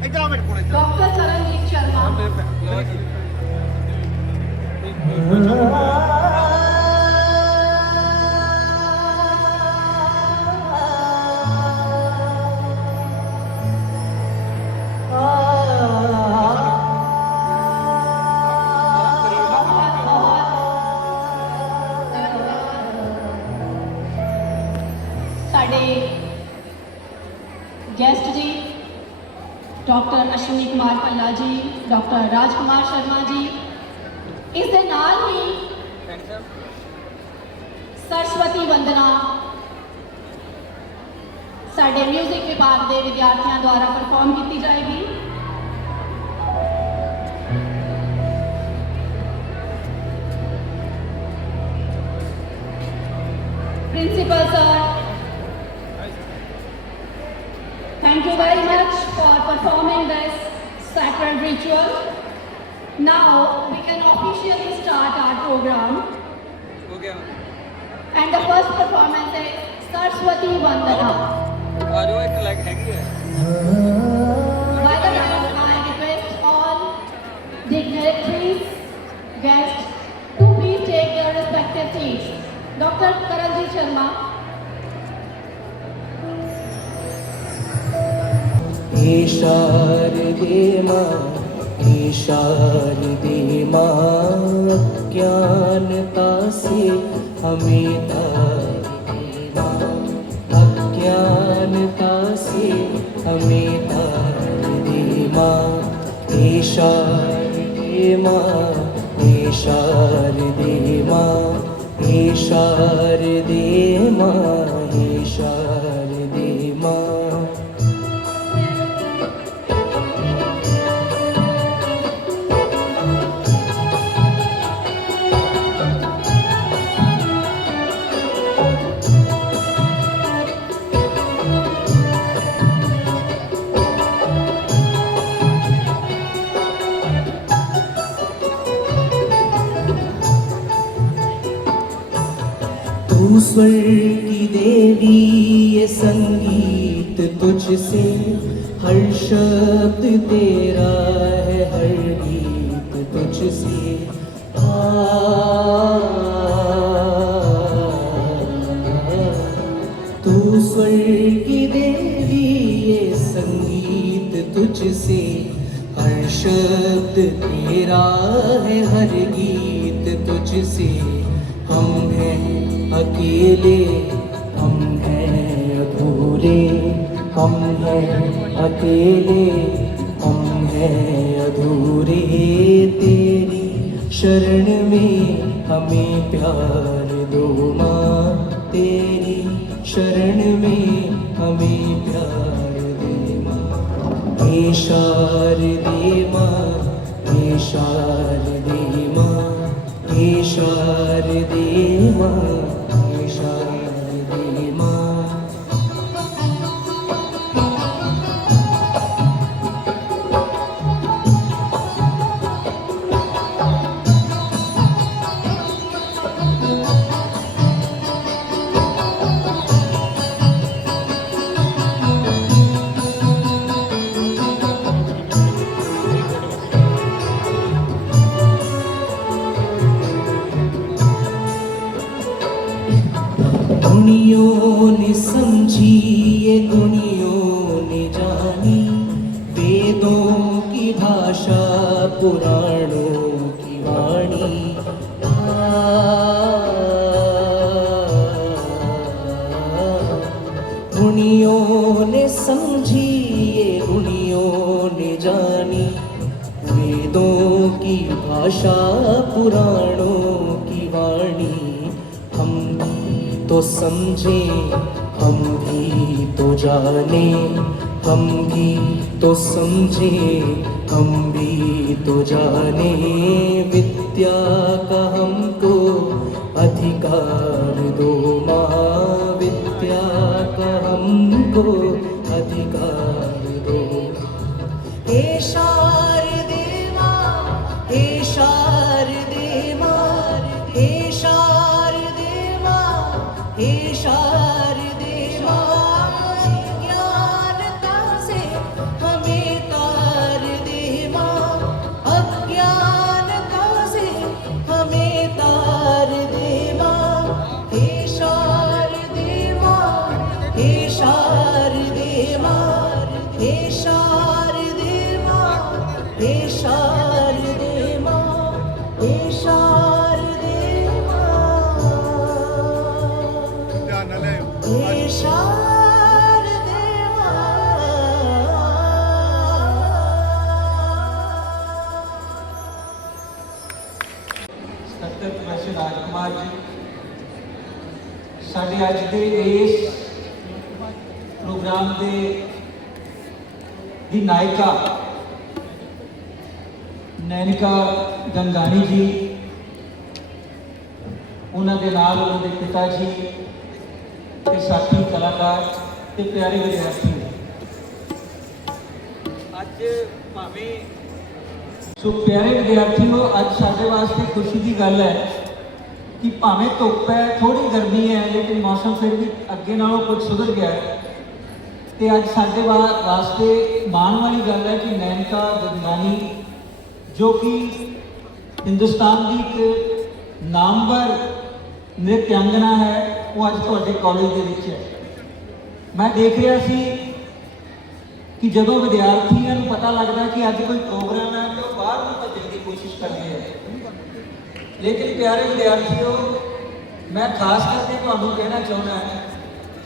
डॉक्टर करणजीत शर्मा, साडे गेस्ट जी डॉक्टर अश्विनी कुमार भल्ला जी, डॉक्टर राजकुमार शर्मा जी, इस दे नाल ही सरस्वती वंदना साडे म्यूजिक विभाग के विद्यार्थियों द्वारा परफॉर्म की जाएगी। Principal sir, thank you very much for performing this sacred ritual. Now we can officially start our program. And the first performance is Saraswati Vandana. By the time, I request all dignitaries, guests to please take their respective seats. Dr. Karanjit Sharma. शारदे माँ अज्ञानता से हमें तारी माँ, अज्ञानता से हमें तारी माँ। शारदे माँ, शारदे माँ, शारदे माँ, शारदे माँ। तू स्वर की देवी, ये संगीत तुझसे, हर शब्द तेरा है, हर गीत तुझसे। तू स्वर की देवी, ये संगीत तुझसे, हर शब्द तेरा है, हर गीत तुझसे। हम हैं अकेले, हम हैं अधूरे, हम हैं अकेले, हम हैं अधूरे। तेरी शरण में हमें प्यार दो माँ, तेरी शरण में हमें प्यार दे माँ। हे शारदे माँ, हे शारदे माँ, हे शारदे माँ, हे शारदे माँ। गुणियों ने समझी, ये गुणियों ने जानी, वेदों की भाषा, पुराणों की वाणी। गुणियों ने समझी, ये गुणियों ने जानी, वेदों की भाषा, पुराणों की वाणी। हम तो समझे, हम भी तो जाने, हम भी तो समझे, हम भी तो जाने। विद्या का हमको अधिकार दो माँ, विद्या का हमको अधिकार दो। हे शारदे माँ, हे शारदे माँ, हे शारदे माँ, हे शारदे माँ। ज्ञानता से हमें हे शारदे मां, हे शारदे मां, हे शारदे मां, हे शारदे ਸਤਿ ਪ੍ਰੋਫੈਸਰ ਰਾਜਕੁਮਾਰ ਜੀ ਸਾਡੇ ਅੱਜ ਦੇ ਇਸ ਪ੍ਰੋਗਰਾਮ ਦੇ ਦੀ ਨਾਇਕਾ ਨੈਨਿਕਾ ਗੰਗਾਨੀ ਜੀ, ਉਹਨਾਂ ਦੇ ਨਾਲ ਉਹਨਾਂ ਦੇ ਪਿਤਾ ਜੀ ਤੇ ਸਾਥੀ ਕਲਾਕਾਰ ਤੇ ਪਿਆਰੇ ਵਿਦਿਆਰਥੀ, ਅੱਜ ਭਾਵੇਂ ਸੋ ਪਿਆਰੇ ਵਿਦਿਆਰਥੀਓ, ਅੱਜ ਸਾਡੇ ਵਾਸਤੇ ਖੁਸ਼ੀ ਦੀ ਗੱਲ ਹੈ ਕਿ ਭਾਵੇਂ ਧੁੱਪ ਹੈ, ਥੋੜੀ ਗਰਮੀ ਹੈ, ਲੇਕਿਨ ਮੌਸਮ ਫਿਰ ਵੀ ਅੱਗੇ ਨਾਲੋਂ ਕੁਝ ਸੁਧਰ ਗਿਆ ਹੈ। ਤੇ ਅੱਜ ਸਾਡੇ ਵਾਸਤੇ ਮਾਣ ਵਾਲੀ ਗੱਲ ਹੈ ਕਿ ਨੈਨਿਕਾ ਗੰਗਾਨੀ ਜੋ ਕਿ ਹਿੰਦੁਸਤਾਨ ਦੀ ਇੱਕ ਨਾਮਵਰ ਨ੍ਰਿਤਿਆਂਗਨਾ ਹੈ, ਉਹ ਅੱਜ ਤੁਹਾਡੇ ਕਾਲਜ ਦੇ ਵਿੱਚ ਹੈ। ਮੈਂ ਦੇਖ ਰਿਹਾ ਸੀ ਕਿ ਜਦੋਂ ਵਿਦਿਆਰਥੀਆਂ ਨੂੰ ਪਤਾ ਲੱਗਦਾ ਕਿ ਅੱਜ ਕੋਈ ਪ੍ਰੋਗਰਾਮ ਹੈ ਤਾਂ ਉਹ ਬਾਹਰ ਨੂੰ ਭੱਜਣ ਦੀ ਕੋਸ਼ਿਸ਼ ਕਰਦੇ ਹੈ। ਲੇਕਿਨ ਪਿਆਰੇ ਵਿਦਿਆਰਥੀਓ, ਮੈਂ ਖਾਸ ਕਰਕੇ ਤੁਹਾਨੂੰ ਕਹਿਣਾ ਚਾਹੁੰਦਾ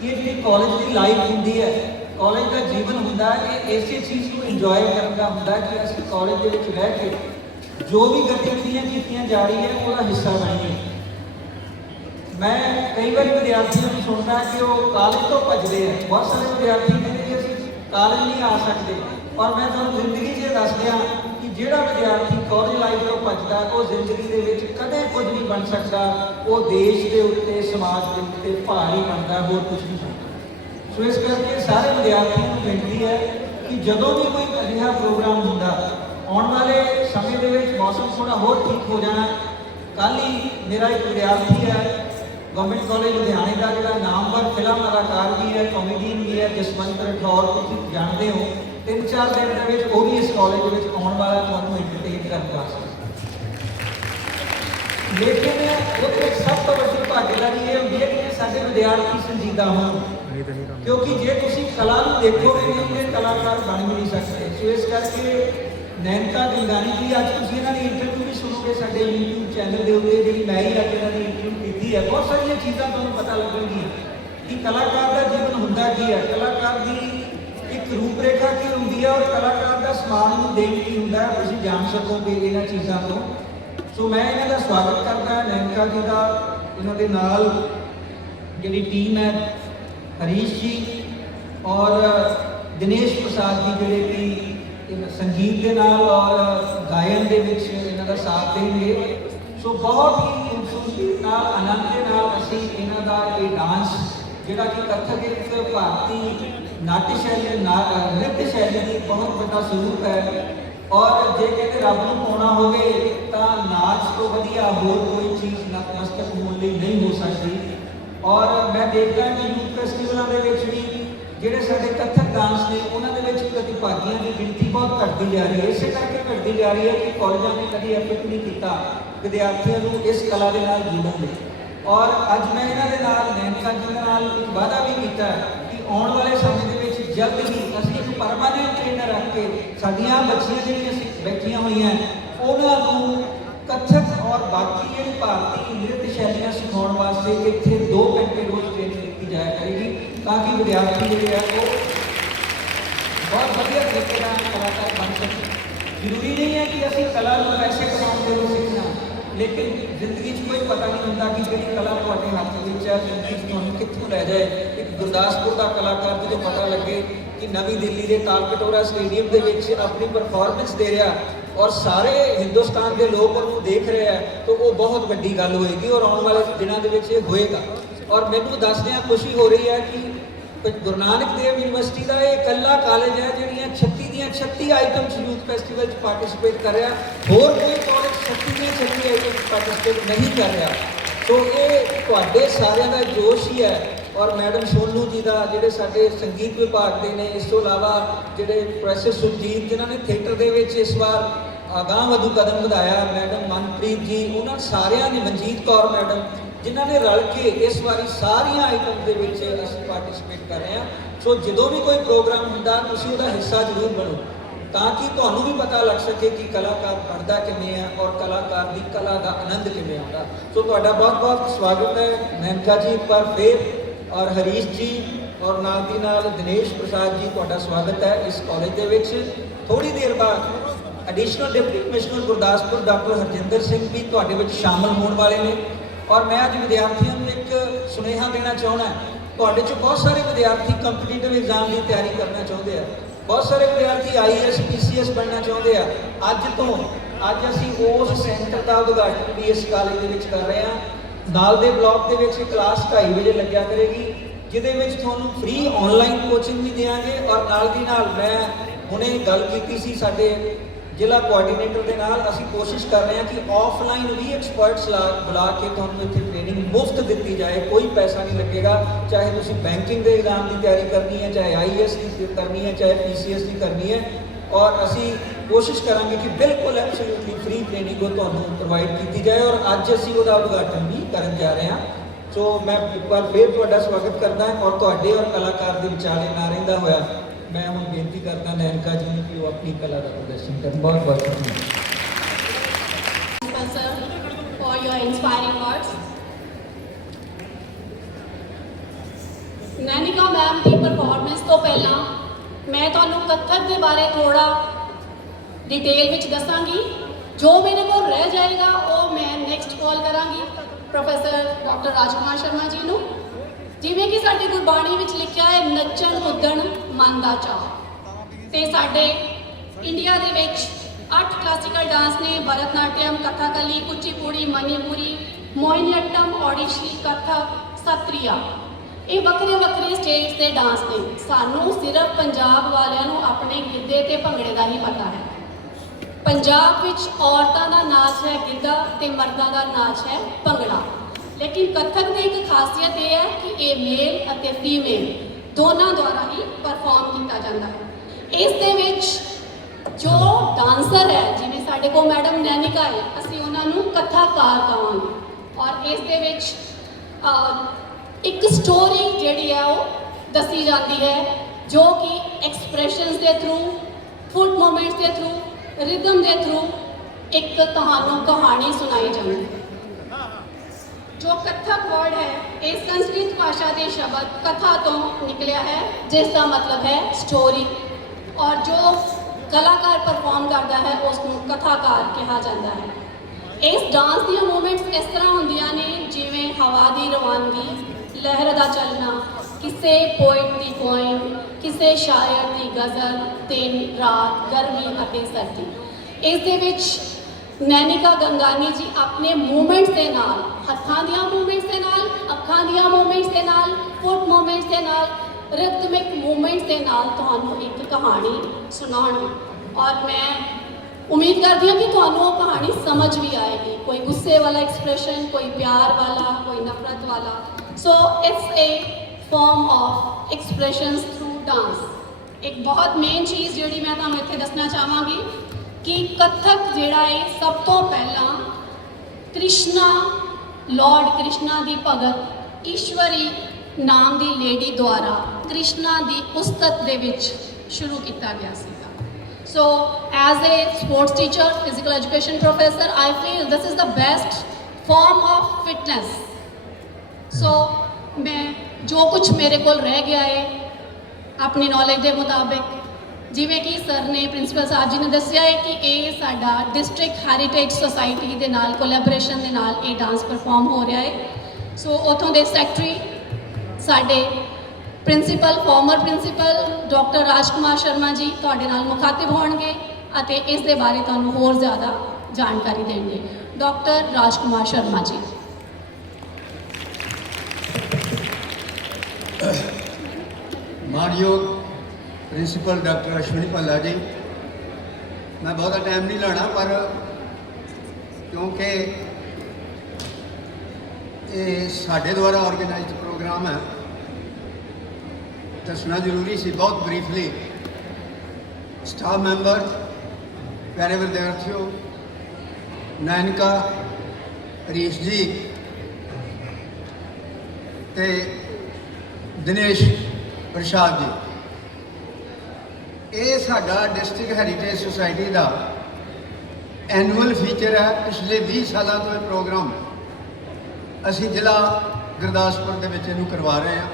ਕਿ ਇਹ ਜਿਹੜੀ ਕਾਲਜ ਦੀ ਲਾਈਫ ਹੁੰਦੀ ਹੈ, ਕਾਲਜ ਦਾ ਜੀਵਨ ਹੁੰਦਾ ਹੈ, ਇਹ ਇਸੇ ਚੀਜ਼ ਨੂੰ ਇੰਜੋਏ ਕਰਨ ਦਾ ਹੁੰਦਾ ਕਿ ਅਸੀਂ ਕਾਲਜ ਦੇ ਵਿੱਚ ਰਹਿ ਕੇ ਜੋ ਵੀ ਗਤੀਵਿਧੀਆਂ ਕੀਤੀਆਂ ਜਾ ਰਹੀ ਹੈ ਉਹਦਾ ਹਿੱਸਾ ਬਣੀਏ। ਮੈਂ ਕਈ ਵਾਰ ਵਿਦਿਆਰਥੀਆਂ ਨੂੰ ਸੁਣਦਾ ਕਿ ਉਹ ਕਾਲਜ ਤੋਂ ਭੱਜਦੇ ਆ। ਬਹੁਤ ਸਾਰੇ ਵਿਦਿਆਰਥੀ ਕਹਿੰਦੇ ਕਿ ਅਸੀਂ ਕਾਲਜ ਨਹੀਂ ਆ ਸਕਦੇ, ਔਰ ਮੈਂ ਤੁਹਾਨੂੰ ਜ਼ਿੰਦਗੀ 'ਚ ਦੱਸ ਦਿਆਂ ਕਿ ਜਿਹੜਾ ਵਿਦਿਆਰਥੀ ਕਾਲਜ ਲਾਈਫ ਤੋਂ ਭੱਜਦਾ ਉਹ ਜ਼ਿੰਦਗੀ ਦੇ ਵਿੱਚ ਕਦੇ ਕੁਝ ਨਹੀਂ ਬਣ ਸਕਦਾ। ਉਹ ਦੇਸ਼ ਦੇ ਉੱਤੇ, ਸਮਾਜ ਦੇ ਉੱਤੇ ਭਾਰ ਹੀ ਬਣਦਾ, ਹੋਰ ਕੁਝ ਨਹੀਂ ਬਣਦਾ। ਸੋ ਇਸ ਕਰਕੇ ਸਾਰੇ ਵਿਦਿਆਰਥੀਆਂ ਨੂੰ ਬੇਨਤੀ ਹੈ ਕਿ ਜਦੋਂ ਵੀ ਕੋਈ ਅਜਿਹਾ ਪ੍ਰੋਗਰਾਮ ਹੁੰਦਾ, ਆਉਣ ਵਾਲੇ ਸਮੇਂ ਦੇ ਵਿੱਚ ਮੌਸਮ ਥੋੜਾ ਹੋਰ ਠੀਕ ਹੋ ਜਾਣਾ। ਕੱਲ੍ਹ ਹੀ ਮੇਰਾ ਇੱਕ ਵਿਦਿਆਰਥੀ ਹੈ ਗਵਰਨਮੈਂਟ ਕਾਲਜ ਲੁਧਿਆਣੇ ਦਾ, ਜਿਹੜਾ ਨਾਮਵਰ ਫਿਲਮ ਅਦਾਕਾਰ ਵੀ ਹੈ, ਕਾਮੇਡੀਅਨ ਵੀ ਹੈ, ਜਸਵੰਤ ਰਠੌਰ, ਤੁਸੀਂ ਜਾਣਦੇ ਹੋ। 3-4 ਦਿਨ ਦੇ ਵਿੱਚ ਉਹ ਵੀ ਇਸ ਕਾਲਜ ਦੇ ਵਿੱਚ ਆਉਣ ਵਾਲਾ, ਤੁਹਾਨੂੰ ਐਂਟਰਟੇਨ ਕਰਨ ਵਾਸਤੇ। ਲੇਕਿਨ ਉਹਦੇ ਸਭ ਤੋਂ ਵੱਡੀ ਭਾਗੀਦਾਰੀ ਇਹ ਹੁੰਦੀ ਹੈ ਕਿ ਸਾਡੇ ਵਿਦਿਆਰਥੀ ਸੰਜੀਦਾ ਹੋਣ, ਕਿਉਂਕਿ ਜੇ ਤੁਸੀਂ ਕਲਾ ਨੂੰ ਦੇਖੋਗੇ ਨਹੀਂ ਤੇ ਕਲਾਕਾਰ ਬਣ ਵੀ ਨਹੀਂ ਸਕਦੇ। ਸੋ ਇਸ ਕਰਕੇ ਨੈਨਿਕਾ ਗੰਗਾਨੀ ਜੀ, ਅੱਜ ਤੁਸੀਂ ਇਹਨਾਂ ਦੀ ਇੰਟਰਵਿਊ ਵੀ ਸੁਣੋਗੇ ਸਾਡੇ YouTube ਚੈਨਲ ਦੇ ਉੱਤੇ, ਜਿਹੜੀ ਮੈਂ ਹੀ ਅੱਜ ਇਹਨਾਂ ਦੀ ਇੰਟਰਵਿਊ ਕੀਤੀ ਹੈ। ਬਹੁਤ ਸਾਰੀਆਂ ਚੀਜ਼ਾਂ ਤੁਹਾਨੂੰ ਪਤਾ ਲੱਗਣਗੀਆਂ ਕਿ ਕਲਾਕਾਰ ਦਾ ਜੀਵਨ ਹੁੰਦਾ ਕੀ ਹੈ, ਕਲਾਕਾਰ ਦੀ ਇੱਕ ਰੂਪਰੇਖਾ ਕੀ ਹੁੰਦੀ ਹੈ, ਔਰ ਕਲਾਕਾਰ ਦਾ ਸਮਾਜ ਨੂੰ ਦੇਣ ਕੀ ਹੁੰਦਾ ਹੈ। ਤੁਸੀਂ ਜਾਣ ਸਕੋਗੇ ਇਹਨਾਂ ਚੀਜ਼ਾਂ ਤੋਂ। ਸੋ ਮੈਂ ਇਹਨਾਂ ਦਾ ਸਵਾਗਤ ਕਰਦਾ ਨੈਨਿਕਾ ਜੀ ਦਾ। ਇਹਨਾਂ ਦੇ ਨਾਲ ਜਿਹੜੀ ਟੀਮ ਹੈ, ਹਰੀਸ਼ ਜੀ ਔਰ ਦਿਨੇਸ਼ ਪ੍ਰਸਾਦ ਜੀ, ਜਿਹੜੇ ਕਿ ਸੰਗੀਤ ਦੇ ਨਾਲ ਔਰ ਗਾਇਨ ਦੇ ਵਿੱਚ ਇਹਨਾਂ ਦਾ ਸਾਥ ਦੇਣਗੇ। ਸੋ ਬਹੁਤ ਹੀ ਖੂਬਸੂਰਤੀ ਨਾਲ, ਆਨੰਦ ਦੇ ਨਾਲ ਅਸੀਂ ਇਹਨਾਂ ਦਾ ਇਹ ਡਾਂਸ, ਜਿਹੜਾ ਕਿ ਕੱਥਕ ਇੱਕ ਭਾਰਤੀ ਨਾਟਯ ਸ਼ੈਲੀ, ਨ੍ਰਿਤ ਸ਼ੈਲੀ ਦੀ ਬਹੁਤ ਵੱਡਾ ਸਰੂਪ ਹੈ। ਔਰ ਜੇ ਕਹਿੰਦੇ ਰੱਬ ਨੂੰ ਪਾਉਣਾ ਹੋਵੇ ਤਾਂ ਨਾਚ ਤੋਂ ਵਧੀਆ ਹੋਰ ਕੋਈ ਚੀਜ਼ ਨਤਮਸਤਕ ਹੋਣ ਲਈ ਨਹੀਂ ਹੋ ਸਕਦੀ। ਔਰ ਮੈਂ ਦੇਖਦਾ ਕਿ ਯੂਥ ਫੈਸਟੀਵਲਾਂ ਦੇ ਵਿੱਚ ਵੀ ਜਿਹੜੇ ਸਾਡੇ ਕੱਥਕ ਡਾਂਸ ਨੇ, ਉਹਨਾਂ ਦੇ ਵਿੱਚ ਪ੍ਰਤੀਭਾਗੀਆਂ ਦੀ ਗਿਣਤੀ ਬਹੁਤ ਘਟਦੀ ਜਾ ਰਹੀ ਹੈ। ਇਸੇ ਕਰਕੇ ਘਟਦੀ ਜਾ ਰਹੀ ਹੈ ਕਿ ਕਾਲਜਾਂ ਨੇ ਕਦੀ ਐਫਰਟ ਨਹੀਂ ਕੀਤਾ ਵਿਦਿਆਰਥੀਆਂ ਨੂੰ ਇਸ ਕਲਾ ਦੇ ਨਾਲ ਜੋੜਨ ਲਈ। ਔਰ ਅੱਜ ਮੈਂ ਇਹਨਾਂ ਦੇ ਨਾਲ, ਨੈਨਿਕਾ ਜੀ ਦੇ ਨਾਲ ਇੱਕ ਵਾਅਦਾ ਵੀ ਕੀਤਾ ਕਿ ਆਉਣ ਵਾਲੇ ਸਮੇਂ ਦੇ ਵਿੱਚ ਜਲਦ ਹੀ ਅਸੀਂ ਇੱਕ ਪਰਮਾਨੈਂਟ ਟ੍ਰੇਨਰ ਰੱਖ ਕੇ ਸਾਡੀਆਂ ਬੱਚੀਆਂ ਜਿਹੜੀਆਂ ਅਸੀਂ ਬੈਠੀਆਂ ਹੋਈਆਂ ਉਹਨਾਂ ਨੂੰ ਕੱਥਕ ਔਰ ਬਾਕੀ ਜਿਹੜੀ ਭਾਰਤੀ ਨ੍ਰਿਤ ਸ਼ੈਲੀਆਂ ਸਿਖਾਉਣ ਵਾਸਤੇ ਇੱਥੇ 2 ਘੰਟੇ ਰੋਜ਼ ਟ੍ਰੇਨਿੰਗ ਦਿੱਤੀ ਜਾਇਆ ਕਰੇਗੀ, ਤਾਂ ਕਿ ਵਿਦਿਆਰਥੀ ਜਿਹੜੇ ਆ ਉਹ ਬਹੁਤ ਵਧੀਆ ਤਰੀਕੇ ਨਾਲ ਕਲਾਕਾਰ ਬਣ ਸਕਣ। ਜ਼ਰੂਰੀ ਨਹੀਂ ਹੈ ਕਿ ਅਸੀਂ ਕਲਾ ਨੂੰ ਪੈਸੇ ਕਮਾਉਣ ਦੇ ਲਈ ਸਿੱਖਣਾ, ਲੇਕਿਨ ਜ਼ਿੰਦਗੀ 'ਚ ਕੋਈ ਪਤਾ ਨਹੀਂ ਹੁੰਦਾ ਕਿ ਜਿਹੜੀ ਕਲਾ ਤੁਹਾਡੇ ਹੱਥ ਵਿੱਚ ਹੈ, ਜ਼ਿੰਦਗੀ 'ਚ ਤੁਹਾਨੂੰ ਕਿੱਥੋਂ ਲੈ ਜਾਏ। ਇੱਕ ਗੁਰਦਾਸਪੁਰ ਦਾ ਕਲਾਕਾਰ ਜਦੋਂ ਪਤਾ ਲੱਗੇ ਕਿ ਨਵੀਂ ਦਿੱਲੀ ਦੇ ਤਾਲਕਟੋਰਾ ਸਟੇਡੀਅਮ ਦੇ ਵਿੱਚ ਆਪਣੀ ਪਰਫਾਰਮੈਂਸ ਦੇ ਰਿਹਾ ਔਰ ਸਾਰੇ ਹਿੰਦੁਸਤਾਨ ਦੇ ਲੋਕ ਉਹਨੂੰ ਦੇਖ ਰਹੇ ਆ, ਤਾਂ ਉਹ ਬਹੁਤ ਵੱਡੀ ਗੱਲ ਹੋਏਗੀ ਔਰ ਆਉਣ ਵਾਲੇ ਦਿਨਾਂ ਦੇ ਵਿੱਚ ਇਹ ਹੋਏਗਾ। ਔਰ ਮੈਨੂੰ ਦੱਸਦਿਆਂ ਖੁਸ਼ੀ ਹੋ ਰਹੀ ਹੈ ਕਿ ਗੁਰੂ ਨਾਨਕ ਦੇਵ ਯੂਨੀਵਰਸਿਟੀ ਦਾ ਇਹ ਇਕੱਲਾ ਕਾਲਜ ਹੈ ਜਿਹੜੀਆਂ 36 ਦੀਆਂ 36 ਆਈਟਮਸ ਯੂਥ ਫੈਸਟੀਵਲ 'ਚ ਪਾਰਟਿਸਿਪੇਟ ਕਰ ਰਿਹਾ। ਹੋਰ ਕੋਈ ਕਾਲਜ 36 ਦੀਆਂ 36 ਆਈਟਮਸ ਪਾਰਟਿਸਿਪੇਟ ਨਹੀਂ ਕਰ ਰਿਹਾ। ਸੋ ਇਹ ਤੁਹਾਡੇ ਸਾਰਿਆਂ ਦਾ ਜੋਸ਼ ਹੀ ਹੈ। ਔਰ ਮੈਡਮ ਸੋਨੂ ਜੀ ਦਾ, ਜਿਹੜੇ ਸਾਡੇ ਸੰਗੀਤ ਵਿਭਾਗ ਦੇ ਨੇ, ਇਸ ਤੋਂ ਇਲਾਵਾ ਜਿਹੜੇ ਪ੍ਰੋਫੈਸਰ ਸੁਰਜੀਤ, ਜਿਨ੍ਹਾਂ ਨੇ ਥੀਏਟਰ ਦੇ ਵਿੱਚ ਇਸ ਵਾਰ ਅਗਾਂਹ ਵਧੂ ਕਦਮ ਵਧਾਇਆ, ਮੈਡਮ ਮਨਪ੍ਰੀਤ ਜੀ, ਉਹਨਾਂ ਸਾਰਿਆਂ ਨੇ, ਮਨਜੀਤ ਕੌਰ ਮੈਡਮ, ਜਿਨ੍ਹਾਂ ਨੇ ਰਲ ਕੇ ਇਸ ਵਾਰੀ ਸਾਰੀਆਂ ਆਈਟਮ ਦੇ ਵਿੱਚ ਅਸੀਂ ਪਾਰਟਿਸਿਪੇਟ ਕਰ ਰਹੇ ਹਾਂ। ਸੋ ਜਦੋਂ ਵੀ ਕੋਈ ਪ੍ਰੋਗਰਾਮ ਹੁੰਦਾ ਤੁਸੀਂ ਉਹਦਾ ਹਿੱਸਾ ਜ਼ਰੂਰ ਬਣੋ, ਤਾਂ ਕਿ ਤੁਹਾਨੂੰ ਵੀ ਪਤਾ ਲੱਗ ਸਕੇ ਕਿ ਕਲਾਕਾਰ ਬਣਦਾ ਕਿਵੇਂ ਆ ਔਰ ਕਲਾਕਾਰ ਦੀ ਕਲਾ ਦਾ ਆਨੰਦ ਕਿਵੇਂ ਆਉਂਦਾ। ਸੋ ਤੁਹਾਡਾ ਬਹੁਤ ਬਹੁਤ ਸਵਾਗਤ ਹੈ ਮੈਨਕਾ ਜੀ ਇੱਕ ਵਾਰ ਫਿਰ, ਔਰ ਹਰੀਸ਼ ਜੀ ਔਰ ਨਾਲ ਦੀ ਨਾਲ ਦਿਨੇਸ਼ ਪ੍ਰਸਾਦ ਜੀ, ਤੁਹਾਡਾ ਸਵਾਗਤ ਹੈ ਇਸ ਕਾਲਜ ਦੇ ਵਿੱਚ। ਥੋੜੀ ਦੇਰ ਬਾਅਦ additional deputy commissioner Gurdaspur doctor Harjinder Singh ਵੀ ਤੁਹਾਡੇ ਵਿੱਚ ਸ਼ਾਮਲ ਹੋਣ ਵਾਲੇ ਨੇ। ਔਰ ਮੈਂ ਅੱਜ ਵਿਦਿਆਰਥੀਆਂ ਨੂੰ ਇੱਕ ਸੁਨੇਹਾ ਦੇਣਾ ਚਾਹੁੰਦਾ, ਤੁਹਾਡੇ 'ਚ ਬਹੁਤ ਸਾਰੇ ਵਿਦਿਆਰਥੀ ਕੰਪੀਟੀਟਿਵ ਐਗਜ਼ਾਮ ਦੀ ਤਿਆਰੀ ਕਰਨਾ ਚਾਹੁੰਦੇ ਆ, ਬਹੁਤ ਸਾਰੇ ਵਿਦਿਆਰਥੀ IAS PCS ਬਣਨਾ ਚਾਹੁੰਦੇ ਆ। ਅੱਜ ਅਸੀਂ ਉਸ ਸੈਂਟਰ ਦਾ ਉਦਘਾਟਨ ਵੀ ਇਸ ਕਾਲਜ ਦੇ ਵਿੱਚ ਕਰ ਰਹੇ ਹਾਂ। ਨਾਲ ਦੇ ਬਲਾਕ ਦੇ ਵਿੱਚ ਕਲਾਸ 2:30 ਵਜੇ ਲੱਗਿਆ ਕਰੇਗੀ, ਜਿਹਦੇ ਵਿੱਚ ਤੁਹਾਨੂੰ ਫ੍ਰੀ ਆਨਲਾਈਨ ਕੋਚਿੰਗ ਵੀ ਦੇਵਾਂਗੇ। ਔਰ ਨਾਲ ਦੀ ਨਾਲ ਮੈਂ ਹੁਣੇ ਗੱਲ ਕੀਤੀ ਸੀ ਸਾਡੇ ਜ਼ਿਲ੍ਹਾ ਕੋਆਰਡੀਨੇਟਰ ਦੇ ਨਾਲ, ਅਸੀਂ ਕੋਸ਼ਿਸ਼ ਕਰ ਰਹੇ ਹਾਂ ਕਿ ਆਫਲਾਈਨ ਵੀ ਐਕਸਪਰਟਸ ਬੁਲਾ ਕੇ ਤੁਹਾਨੂੰ ਇੱਥੇ ਟ੍ਰੇਨਿੰਗ ਮੁਫਤ ਦਿੱਤੀ ਜਾਏ, ਕੋਈ ਪੈਸਾ ਨਹੀਂ ਲੱਗੇਗਾ। ਚਾਹੇ ਤੁਸੀਂ ਬੈਂਕਿੰਗ ਦੇ ਐਗਜ਼ਾਮ ਦੀ ਤਿਆਰੀ ਕਰਨੀ ਹੈ, ਚਾਹੇ IAS ਦੀ ਕਰਨੀ ਹੈ, ਚਾਹੇ PCS ਦੀ ਕਰਨੀ ਹੈ। ਔਰ ਅਸੀਂ ਕੋਸ਼ਿਸ਼ ਕਰਾਂਗੇ ਕਿ ਬਿਲਕੁਲ ਐਬਸੋਲੂਟਲੀ ਫ੍ਰੀ ਟ੍ਰੇਨਿੰਗ ਉਹ ਤੁਹਾਨੂੰ ਪ੍ਰੋਵਾਈਡ ਕੀਤੀ ਜਾਏ। ਔਰ ਅੱਜ ਅਸੀਂ ਉਹਦਾ ਉਦਘਾਟਨ ਵੀ ਕਰਨ ਜਾ ਰਹੇ ਹਾਂ। ਸੋ ਮੈਂ ਇੱਕ ਵਾਰ ਫਿਰ ਤੁਹਾਡਾ ਸਵਾਗਤ ਕਰਦਾ ਹਾਂ ਔਰ ਤੁਹਾਡੇ ਔਰ ਕਲਾਕਾਰ ਦੇ ਵਿਚਾਲੇ ਨਾ ਰਹਿੰਦਾ ਹੋਇਆ ਮੈਂ ਹੁਣ ਬੇਨਤੀ ਕਰਦਾ ਨੈਨਕਾ ਜੀ ਨੂੰ ਕਿ ਉਹ ਆਪਣੀ ਕਲਾ ਦਾ ਪ੍ਰਦਰਸ਼ਨ ਕਰਨ। ਬਹੁਤ ਬਹੁਤ ਧੰਨਵਾਦ Sir, for your inspiring words. Nainika ma'am ਦੀ ਪਰਫਾਰਮੈਂਸ ਤੋਂ ਪਹਿਲਾਂ ਮੈਂ ਤੁਹਾਨੂੰ ਕੱਥਕ ਦੇ ਬਾਰੇ ਥੋੜਾ ਡਿਟੇਲ ਵਿੱਚ ਦੱਸਾਂਗੀ। ਜੋ ਮੇਰੇ ਕੋਲ ਰਹਿ ਜਾਏਗਾ ਉਹ ਮੈਂ ਨੈਕਸਟ ਕਾਲ ਕਰਾਂਗੀ ਪ੍ਰੋਫੈਸਰ ਡਾਕਟਰ ਰਾਜਕੁਮਾਰ ਸ਼ਰਮਾ ਜੀ ਨੂੰ। ਜਿਵੇਂ ਕਿ ਸਾਡੀ ਗੁਰਬਾਣੀ ਵਿੱਚ ਲਿਖਿਆ ਹੈ, ਨੱਚਣ ਕੁੱਦਣ ਮਨ ਦਾ ਚਾਅ। ਤੇ ਸਾਡੇ ਇੰਡੀਆ ਦੇ ਵਿੱਚ 8 ਕਲਾਸੀਕਲ ਡਾਂਸ ਨੇ, ਭਰਤਨਾਟਿਅਮ, ਕਥਾਕਲੀ, ਕੁਚੀਪੁੜੀ, ਮਨੀਪੁਰੀ, ਮੋਹਿਨੀਅੱਟਮ, ਓਡੀਸ਼ੀ, ਕਥਕ, ਸਤਰੀਆ। ਇਹ ਵੱਖਰੇ ਵੱਖਰੇ ਸਟੇਟਸ ਦੇ ਡਾਂਸ ਨੇ। ਸਾਨੂੰ ਸਿਰਫ ਪੰਜਾਬ ਵਾਲਿਆਂ ਨੂੰ ਆਪਣੇ ਗਿੱਧੇ ਤੇ ਭੰਗੜੇ ਦਾ ਹੀ ਪਤਾ ਹੈ। ਪੰਜਾਬ ਵਿੱਚ ਔਰਤਾਂ ਦਾ ਨਾਚ ਹੈ ਗਿੱਧਾ ਤੇ ਮਰਦਾਂ ਦਾ ਨਾਚ ਹੈ ਭੰਗੜਾ। ਲੇਕਿਨ ਕੱਥਕ ਦੀ ਇੱਕ ਖਾਸੀਅਤ ਇਹ ਹੈ ਕਿ ਇਹ ਮੇਲ ਅਤੇ ਫੀਮੇਲ ਦੋਨਾਂ ਦੁਆਰਾ ਹੀ ਪਰਫਾਰਮ ਕੀਤਾ ਜਾਂਦਾ ਹੈ। ਇਸ ਦੇ ਵਿੱਚ ਜੋ ਡਾਂਸਰ ਹੈ, ਜਿਵੇਂ ਸਾਡੇ ਕੋਲ ਮੈਡਮ ਨੈਨਿਕਾ ਹੈ, ਅਸੀਂ ਉਹਨਾਂ ਨੂੰ ਕਥਾਕਾਰ ਕਹਾਂਗੇ। ਔਰ ਇਸ ਦੇ ਵਿੱਚ ਇੱਕ ਸਟੋਰੀ ਜਿਹੜੀ ਹੈ ਉਹ ਦੱਸੀ ਜਾਂਦੀ ਹੈ, ਜੋ ਕਿ ਐਕਸਪ੍ਰੈਸ਼ਨਸ ਦੇ ਥਰੂ, ਫੁੱਟ ਮੂਵਮੈਂਟਸ ਦੇ ਥਰੂ, ਰਿਦਮ ਦੇ ਥਰੂ ਇੱਕ ਤੁਹਾਨੂੰ ਕਹਾਣੀ ਸੁਣਾਈ ਜਾਂਦੀ ਹੈ। ਜੋ ਕਥਕ ਵਰਡ ਹੈ ਇਹ ਸੰਸਕ੍ਰਿਤ ਭਾਸ਼ਾ ਦੇ ਸ਼ਬਦ ਕਥਾ ਤੋਂ ਨਿਕਲਿਆ ਹੈ, ਜਿਸ ਦਾ ਮਤਲਬ ਹੈ ਸਟੋਰੀ। ਔਰ ਜੋ ਕਲਾਕਾਰ ਪਰਫਾਰਮ ਕਰਦਾ ਹੈ ਉਸ ਨੂੰ ਕਥਾਕਾਰ ਕਿਹਾ ਜਾਂਦਾ ਹੈ। ਇਸ ਡਾਂਸ ਦੀਆਂ ਮੂਵਮੈਂਟਸ ਇਸ ਤਰ੍ਹਾਂ ਹੁੰਦੀਆਂ ਨੇ ਜਿਵੇਂ ਹਵਾ ਦੀ ਰਵਾਨਗੀ, ਲਹਿਰ ਦਾ ਚੱਲਣਾ, ਕਿਸੇ ਪੋਇਟ ਦੀ ਪੋਇਮ, ਕਿਸੇ ਸ਼ਾਇਰ ਦੀ ਗਜ਼ਲ, ਦਿਨ ਰਾਤ, ਗਰਮੀ ਅਤੇ ਸਰਦੀ। ਇਸ ਦੇ ਵਿੱਚ ਨੈਨਿਕਾ ਗੰਗਾਨੀ ਜੀ ਆਪਣੇ ਮੂਵਮੈਂਟਸ ਦੇ ਨਾਲ, ਹੱਥਾਂ ਦੀਆਂ ਮੂਵਮੈਂਟਸ ਦੇ ਨਾਲ, ਅੱਖਾਂ ਦੀਆਂ ਮੂਵਮੈਂਟਸ ਦੇ ਨਾਲ, ਫੁੱਟ ਮੂਵਮੈਂਟਸ ਦੇ ਨਾਲ, ਰਿਦਮਿਕ ਮੂਵਮੈਂਟਸ ਦੇ ਨਾਲ ਤੁਹਾਨੂੰ ਇੱਕ ਕਹਾਣੀ ਸੁਣਾਉਣਗੇ। ਔਰ ਮੈਂ ਉਮੀਦ ਕਰਦੀ ਹਾਂ ਕਿ ਤੁਹਾਨੂੰ ਉਹ ਕਹਾਣੀ ਸਮਝ ਵੀ ਆਏਗੀ। ਕੋਈ ਗੁੱਸੇ ਵਾਲਾ ਐਕਸਪ੍ਰੈਸ਼ਨ, ਕੋਈ ਪਿਆਰ ਵਾਲਾ, ਕੋਈ ਨਫ਼ਰਤ ਵਾਲਾ। So it's A farm of expressions through dance. ਇੱਕ ਬਹੁਤ ਮੇਨ ਚੀਜ਼ ਜਿਹੜੀ ਮੈਂ ਤੁਹਾਨੂੰ ਇੱਥੇ ਦੱਸਣਾ ਚਾਹਾਂਗੀ ਕਿ ਕੱਥਕ ਜਿਹੜਾ ਹੈ ਸਭ ਤੋਂ ਪਹਿਲਾਂ ਕ੍ਰਿਸ਼ਨਾ, ਲਾਰਡ ਕ੍ਰਿਸ਼ਨਾ ਦੀ ਭਗਤ ਈਸ਼ਵਰੀ ਨਾਮ ਦੀ ਲੇਡੀ ਦੁਆਰਾ ਕ੍ਰਿਸ਼ਨਾ ਦੀ ਉਸਤਤ ਦੇ ਵਿੱਚ ਸ਼ੁਰੂ ਕੀਤਾ ਗਿਆ ਸੀਗਾ। So as a sports teacher, physical education professor, I feel this is the best form of fitness. So ਮੈਂ ਜੋ ਕੁਝ ਮੇਰੇ ਕੋਲ ਰਹਿ ਗਿਆ ਹੈ ਆਪਣੀ ਨੌਲੇਜ ਦੇ ਮੁਤਾਬਿਕ, ਜਿਵੇਂ ਕਿ ਸਰ ਨੇ, ਪ੍ਰਿੰਸੀਪਲ ਸਾਹਿਬ ਜੀ ਨੇ ਦੱਸਿਆ ਹੈ ਕਿ ਇਹ ਸਾਡਾ ਡਿਸਟ੍ਰਿਕਟ ਹੈਰੀਟੇਜ ਸੁਸਾਇਟੀ ਦੇ ਨਾਲ ਕੋਲੈਬੋਰੇਸ਼ਨ ਦੇ ਨਾਲ ਇਹ ਡਾਂਸ ਪਰਫਾਰਮ ਹੋ ਰਿਹਾ ਹੈ। ਸੋ ਉੱਥੋਂ ਦੇ ਸੈਕਟਰੀ ਸਾਡੇ ਪ੍ਰਿੰਸੀਪਲ, ਫਾਰਮਰ ਪ੍ਰਿੰਸੀਪਲ ਡਾਕਟਰ ਰਾਜਕੁਮਾਰ ਸ਼ਰਮਾ ਜੀ ਤੁਹਾਡੇ ਨਾਲ ਮੁਖਾਤਿਬ ਹੋਣਗੇ ਅਤੇ ਇਸ ਦੇ ਬਾਰੇ ਤੁਹਾਨੂੰ ਹੋਰ ਜ਼ਿਆਦਾ ਜਾਣਕਾਰੀ ਦੇਣਗੇ। ਡਾਕਟਰ ਰਾਜਕੁਮਾਰ ਸ਼ਰਮਾ ਜੀ। ਮਾਨਯੋਗ ਪ੍ਰਿੰਸੀਪਲ ਡਾਕਟਰ ਅਸ਼ਵਨੀ ਭੱਲਾ ਜੀ, ਮੈਂ ਬਹੁਤਾ ਟਾਈਮ ਨਹੀਂ ਲਾਣਾ, ਪਰ ਕਿਉਂਕਿ ਇਹ ਸਾਡੇ ਦੁਆਰਾ ਆਰਗੇਨਾਈਜ਼ਡ ਪ੍ਰੋਗਰਾਮ ਹੈ, ਦੱਸਣਾ ਜ਼ਰੂਰੀ ਸੀ। ਬਹੁਤ ਬਰੀਫਲੀ ਸਟਾਫ ਮੈਂਬਰ, ਪਿਆਰੇ ਵਿਦਿਆਰਥੀਓ, ਨੈਨਿਕਾ, ਹਰੀਸ਼ ਜੀ ਤੇ ਦਿਨੇਸ਼ प्रसाद जी, ये साडा डिस्ट्रिक्ट हैरीटेज सोसाइटी का एनुअल फीचर है। पिछले 20 सालों तो ये प्रोग्राम असी जिला गुरदासपुर के विच इहनूं करवा रहे हैं।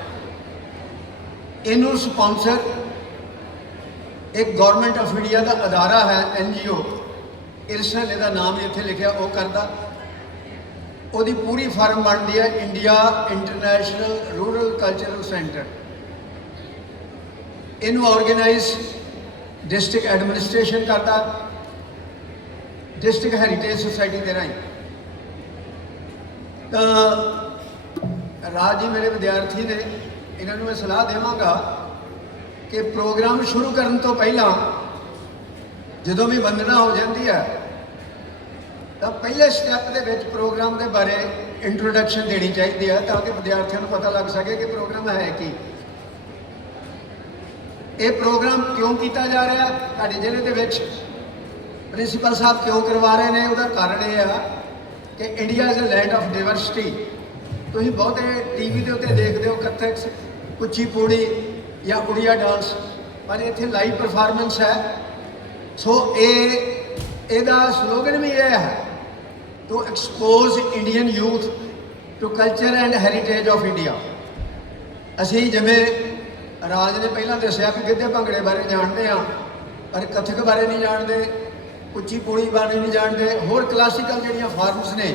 इनू स्पॉन्सर एक गवर्नमेंट ऑफ इंडिया का अदारा है, NGO इरसन, इसका नाम ही इत्थे लिखा, वो करता। ਉਹਦੀ पूरी फर्म बनती है India international rural cultural centre. इनू ऑर्गेनाइज डिस्ट्रिक्ट एडमिनिस्ट्रेशन करता, डिस्ट्रिक्ट हैरीटेज सोसाइटी के राही। तो राज जी मेरे विद्यार्थी ने, इन्होंने मैं सलाह देवांगा कि प्रोग्राम शुरू करने तो पहला जो भी वंदना हो जाती है तो पहले स्टैप के प्रोग्राम के बारे इंट्रोडक्शन देनी चाहिए है, ताकि विद्यार्थियों को पता लग सके कि प्रोग्राम है कि ये प्रोग्राम क्यों किया जा रहा है, साढ़े जिले के प्रिंसीपल साहब क्यों करवा रहे हैं। उसका कारण यह है कि India is a land of diversity. तुम बहुते टीवी के उत्ते देखते हो कथक, कुचिपुड़ी या उड़िया डांस, पर इत्थे लाइव परफॉर्मेंस है। सो ਇਹਦਾ स्लोगन भी यह है to expose Indian youth to culture and heritage of India. असी जिमें राज ने पहला दसिया कि गिद्धे भंगड़े बारे जानते हैं पर कथक बारे नहीं जानते, कुचिपुड़ी बारे नहीं जानते, होर क्लासिकल जड़ियाँ फॉर्म्स ने।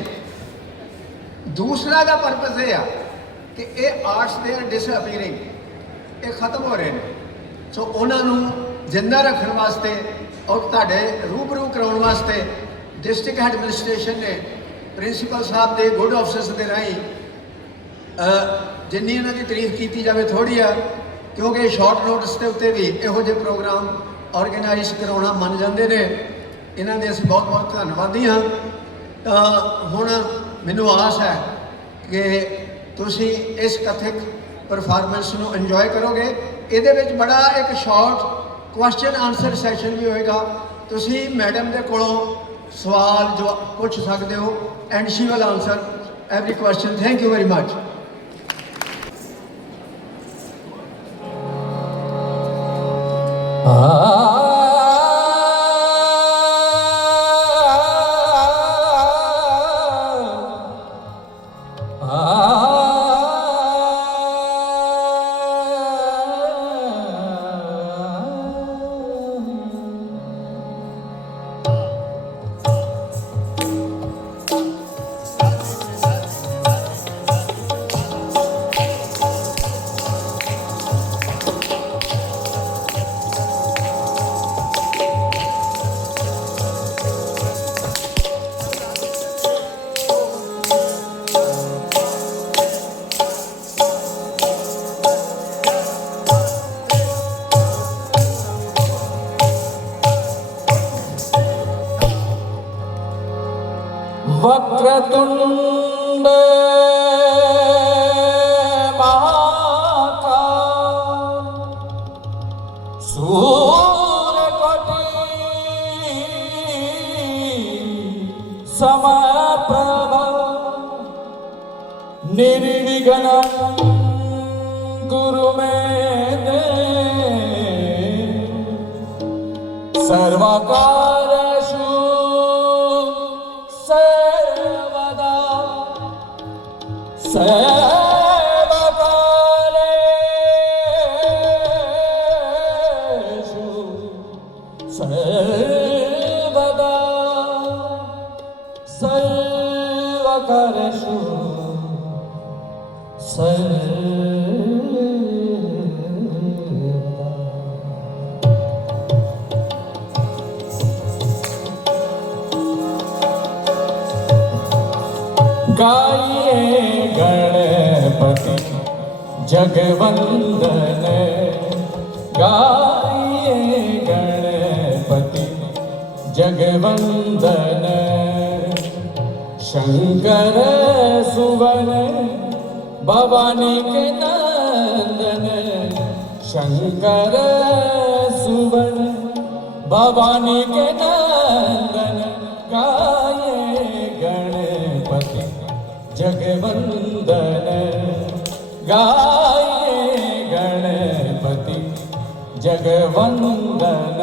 दूसरा का पर्पज यह है कि ये आर्ट्स दे आर डिसअपीयरिंग, ये खत्म हो रहे हैं। सो उन्होंने जिंदा रखने वास्ते और तुहाडे रूबरू कराने वास्ते डिस्ट्रिक्ट एडमिनिस्ट्रेशन ने प्रिंसीपल साहब के गुड ऑफिसर्स के राही जिन्नी इन्हों की तारीफ की जाए थोड़ी है, क्योंकि शॉर्ट नोटिस के उत्ते भी इहो जे प्रोग्राम ऑर्गेनाइज कराना मन जाते हैं। इन्हों के असीं बहुत बहुत धन्नवादी हाँ। तो हुण मैनूं आस है कि तुसीं इस कथिक परफॉर्मेंस नूं इंजॉय करोगे। ਇਹਦੇ ਵਿੱਚ बड़ा एक शॉर्ट क्वेश्चन आंसर सैशन भी होएगा। तुसी मैडम के कोलों सवाल जो पूछ सकते हो and she will answer every question. Thank you very much. वक्रतुंड महाकाय सूर्यकोटि समप्रभ निर्विघ्नं कुरु मे देव सर्वकार्येषु सर्वकार्येषु सर्वदा सर्वकार्येषु सर्वदा। गाइए गणपति जगवंदन, गाइए गणपति जगवंदन। शंकर सुवन भवानी के नंदन, शंकर सुवन भवानी के नंदन। गाइए गणपति जगवंदन, गाइए गणपति जगवंदन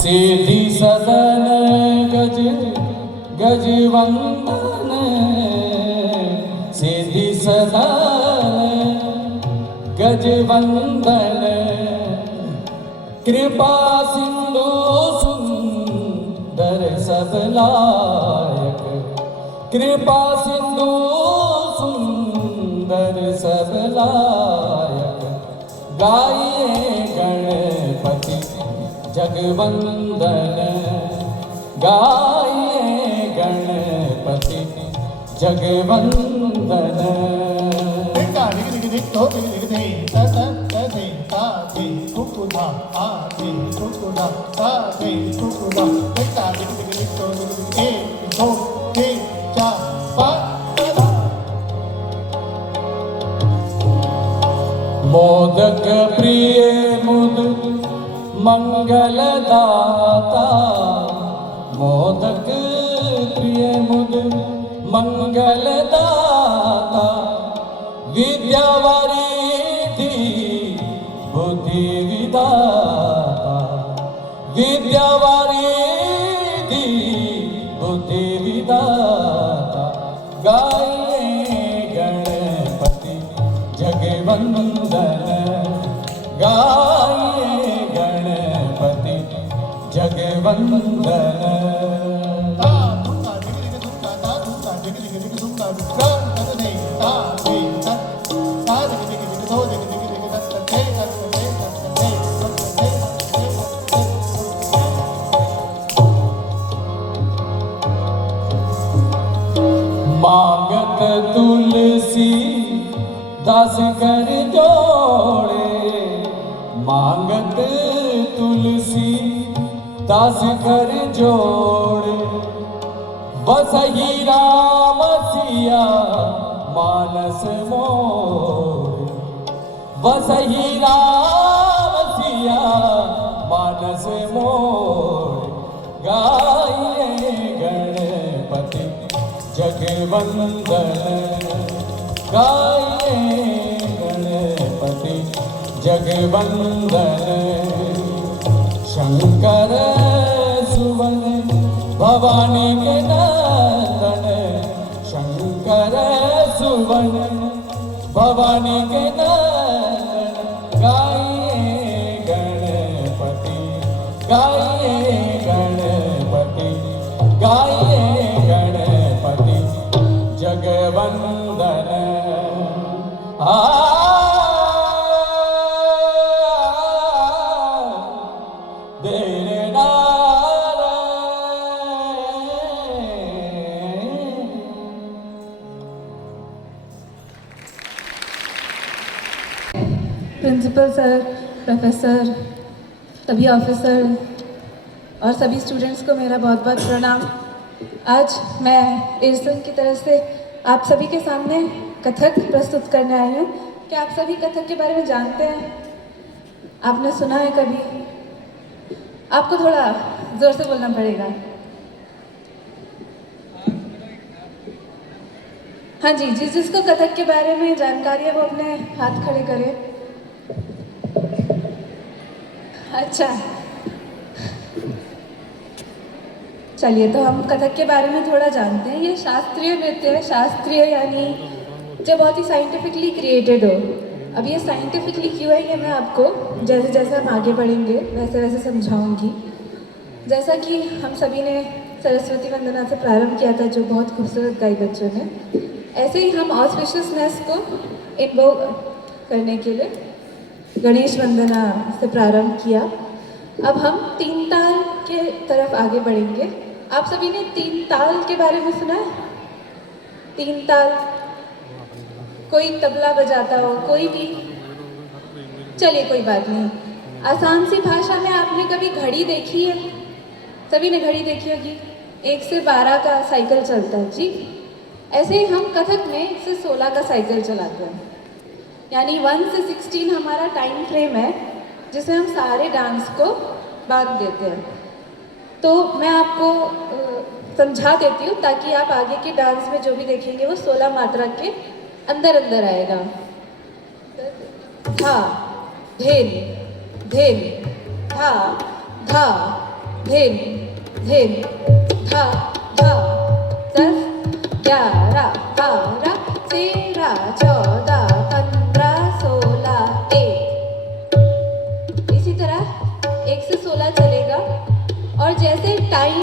सीधी सदन गज गजवंदन सीधी सदन गजवंदन कृपा सिंधु सुंदर सबलायक कृपा सिंधु सुंदर सबलायक गाइए गणपति जगवंदन गाइए गणपति जगवंदन मोदक प्रिय मुद मंगलदाता मोदक प्रिय मुद मंगलदाता विद्यावारिधि बुद्धि विदाता विद्यावारिधि बुद्धि विदाता गाइए गणपति जगवंदन गाइए गणपति जगवंदन मांगत तुलसी दास कर जोड़े मांगत तुलसी दास कर जोड़े बसही राम सिया मानस मोर बसही राम सिया मानस मोर गाइए गणपति जगवंदन गाइए गणपति जगवंदन शंकर सुवन भवानी के नंदन शंकर सुवन भवानी के नंदन गाइए गणपति गाइए गणपति गाइए गणपति जगवंदन प्रिंसिपल सर, प्रोफेसर, सभी ऑफिसर और सभी स्टूडेंट्स को मेरा बहुत बहुत प्रणाम। आज मैं एयरसेल की तरफ से आप सभी के सामने कथक प्रस्तुत करने आई हूँ। क्या आप सभी कथक के बारे में जानते हैं? आपने सुना है कभी? आपको थोड़ा जोर से बोलना पड़ेगा। हाँ जी, जिसको कथक के बारे में जानकारी है वो अपने हाथ खड़े करे। अच्छा, चलिए तो हम कथक के बारे में थोड़ा जानते हैं। ये शास्त्रीय नृत्य है। शास्त्रीय यानी जो बहुत ही साइंटिफिकली क्रिएटेड हो। अब ये साइंटिफिकली क्यों है ये मैं आपको जैसे जैसे हम आगे बढ़ेंगे वैसे वैसे समझाऊंगी। जैसा कि हम सभी ने सरस्वती वंदना से प्रारंभ किया था जो बहुत खूबसूरत गाई बच्चों ने, ऐसे ही हम ऑस्पिशियसनेस को इन्वोक करने के लिए गणेश वंदना से प्रारंभ किया। अब हम तीन ताल के तरफ आगे बढ़ेंगे। आप सभी ने तीन ताल के बारे में सुना है? तीन ताल, कोई तबला बजाता हो, कोई भी, चलिए कोई बात नहीं। आसान सी भाषा में आपने कभी घड़ी देखी है? सभी ने घड़ी देखी होगी। 1 से 12 का साइकिल चलता है जी। ऐसे ही हम कथक में 1 से 16 का साइकिल चलाते हैं, यानी 1 से 16 हमारा टाइम फ्रेम है जिसे हम सारे डांस को बांध देते हैं। तो मैं आपको समझा देती हूँ ताकि आप आगे के डांस में जो भी देखेंगे वो 16 मात्रा के अंदर अंदर आएगा। धा धेन धेन, धा धा धेन धेन, धा धा। 10 11 12 13 14 15 16 1। इसी तरह 1 से 16 चलेगा। और जैसे टाइम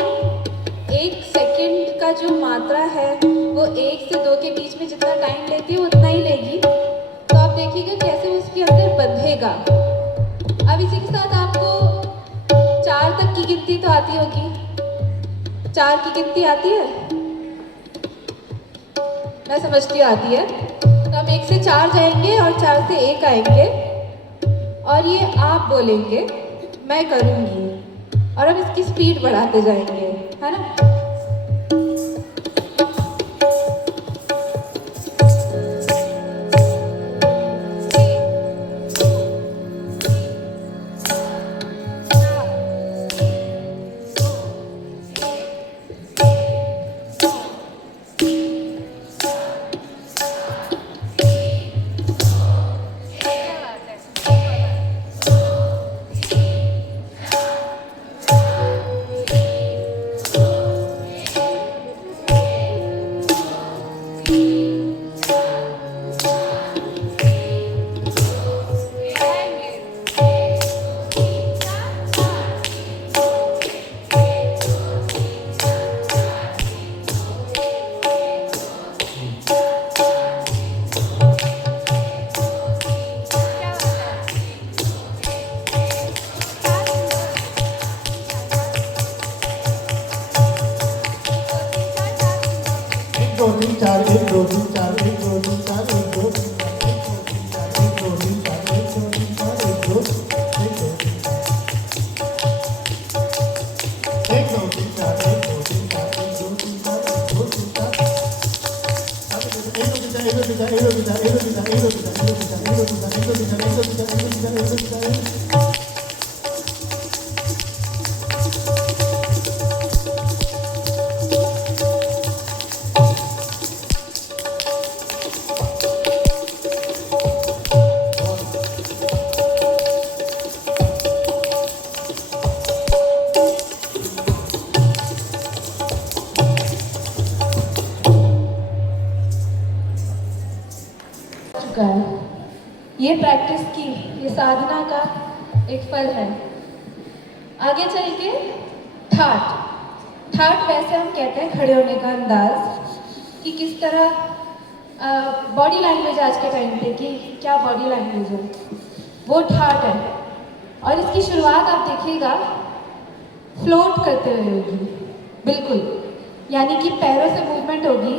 1 सेकंड का जो मात्रा है वो 1 से 2 के बीच में जितना टाइम लेती है उतना ही लेगी। तो आप देखिएगा कैसे उसके अंदर बंधेगा। अब इसी के साथ आपको 4 तक की गिनती तो आती होगी। 4 की गिनती आती है? मैं समझती हूँ आती है। तो हम 1 से 4 जाएंगे और 4 से 1 आएंगे और ये आप बोलेंगे, मैं करूँगी, और हम इसकी स्पीड बढ़ाते जाएंगे, है ना? ये प्रैक्टिस की, ये साधना का एक फल है। आगे चल के ठाट। ठाट वैसे हम कहते हैं खड़े होने का अंदाज, कि किस तरह बॉडी लैंग्वेज आज के टाइम पे कि क्या बॉडी लैंग्वेज है, वो ठाट है। और इसकी शुरुआत आप देखिएगा फ्लोट करते हुए होगी, बिल्कुल, यानी कि पैरों से मूवमेंट होगी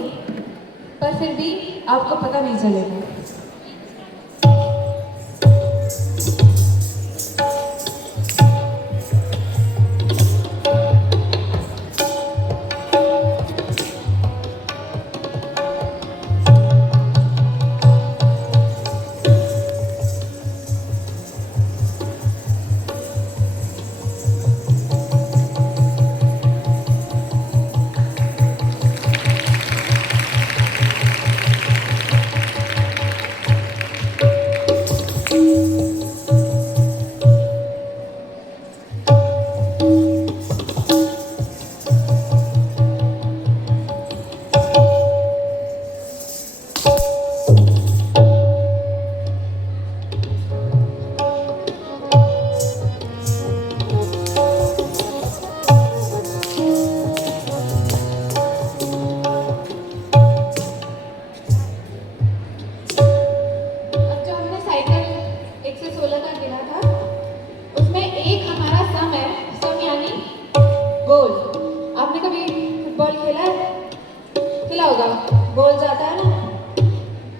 पर फिर भी आपको पता नहीं चलेगा। गोल जाता है ना,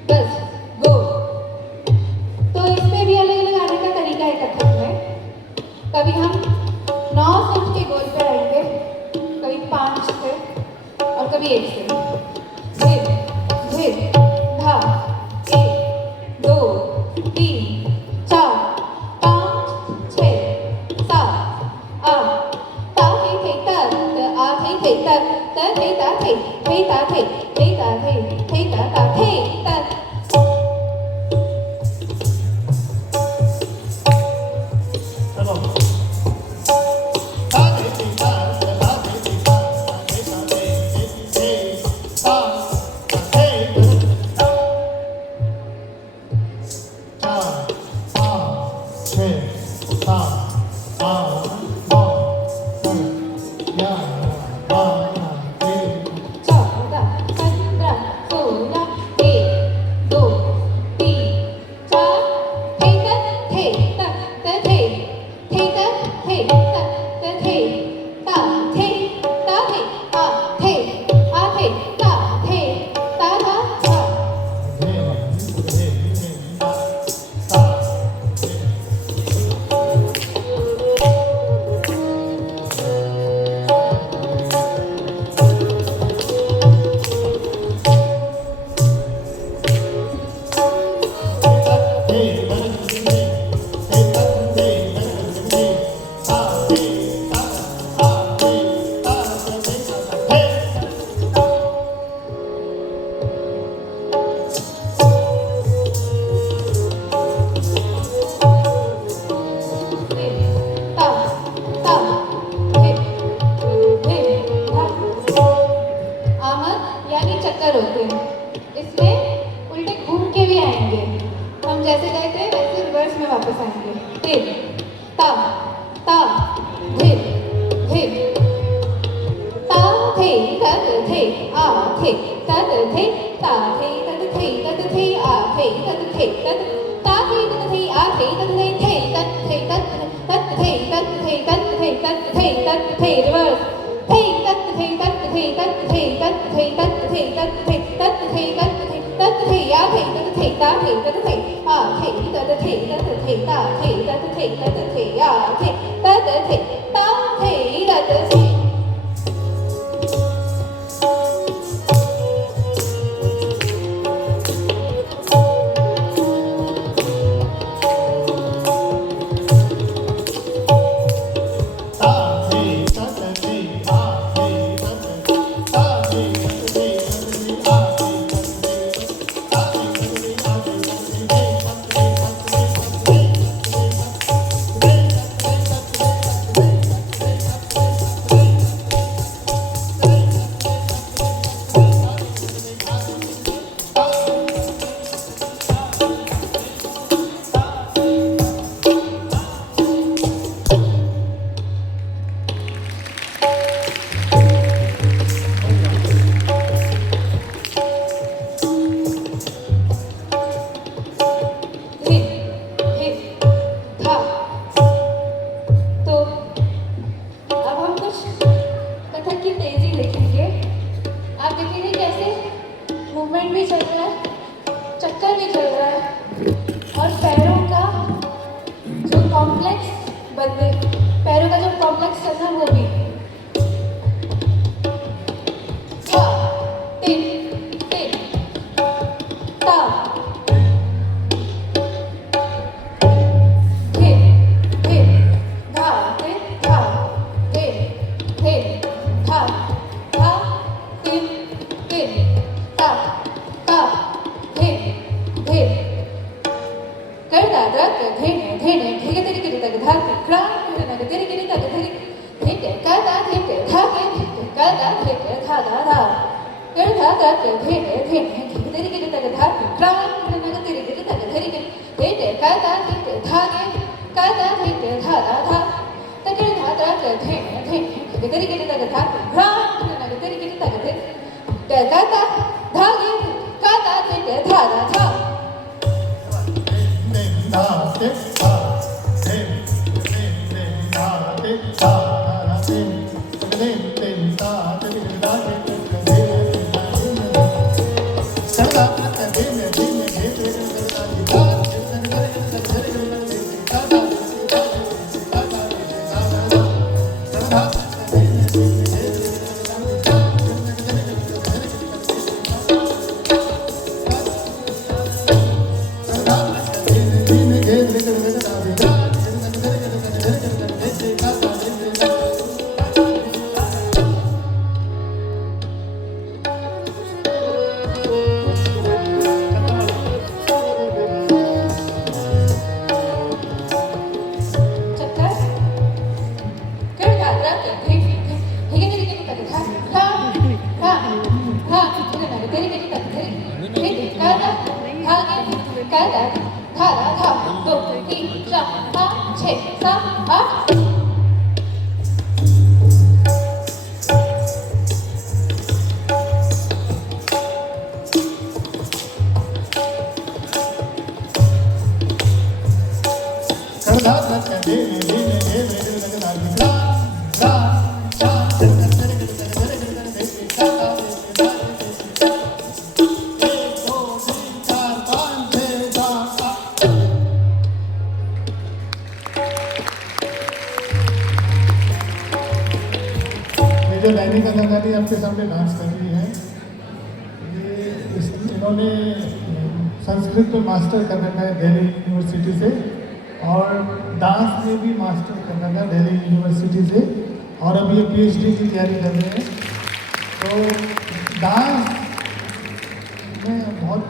बस गोल। तो इसमें भी अलग अलग आने का तरीका है कथक में। 9 फुट के गोल पे आएंगे, कभी 5 से और कभी 1 से। धीर धीर धा 1 2 3 4 5 6 7 8 ta thi thi ta a thi thi ta thi ta thi thi ta thi thi ta thi thi ta ta thi ta होते हैं। इसमें उल्टे घूम के भी आएंगे। हम जैसे गए थे वैसे रिवर्स में वापस आएंगे। धिर ता ता धिर धिर ता थे तद थे आ थे तद थे ता थे तद थे तद थे आ थे तद थे तद ता थे तद थे आ थे तद थे तद थे तद थे तद थे तद थे तद थे तद थे रिवर्स थे तद थे तद थे तद थे तद थे तद थे तद थे तद थे तद थे तद थे आ थे तद थे ता थे तद थे आ थे तद थे तद थे ता थे तद थे तद थे आ थे तद थे ता थे तद थे मूवमेंट भी चल रहा है, चक्कर भी चल रहा है और पैरों का जो कॉम्प्लेक्स बदले पैरों का जो कॉम्प्लेक्स चलना वो भी तिन तिन ता धिर धिर धा धिर धा धिर धिर धा धा तिन तिन ता ता धिर धिर कर दा दा धेने धेने धिग धिर गिर तक धा क्रा गिर नग धिर गिर तक धिर धिर का दा धिर धा के धिर का दा धिर धा दा धा कर धा दा धेने धेने धिग धिर गिर तक धा क्रा गिर नग धिर गिर तक धिर धिर का दा धिर धा के का दा धिर धा दा धा तकर धा दा धेने धेने धिग धिर गिर तक धा क्रा गिर नग धिर गिर तक धिर का दा धा के का दा धिर धा दा धा चक्कर कर दादरा के ठीक ठीक है तेरी के तक था हा तेरे ना तेरी के तक तेरी ठीक कर दा था 2 3 4 5 6 7 8 जो लाइनिंग कलाकारी आपके सामने डांस कर रही है ये इन्होंने संस्कृत में मास्टर कर रखा है दिल्ली यूनिवर्सिटी से और डांस में भी मास्टर कर रखा है दिल्ली यूनिवर्सिटी से और अब ये पीएचडी की तैयारी कर रहे हैं। तो डांस में बहुत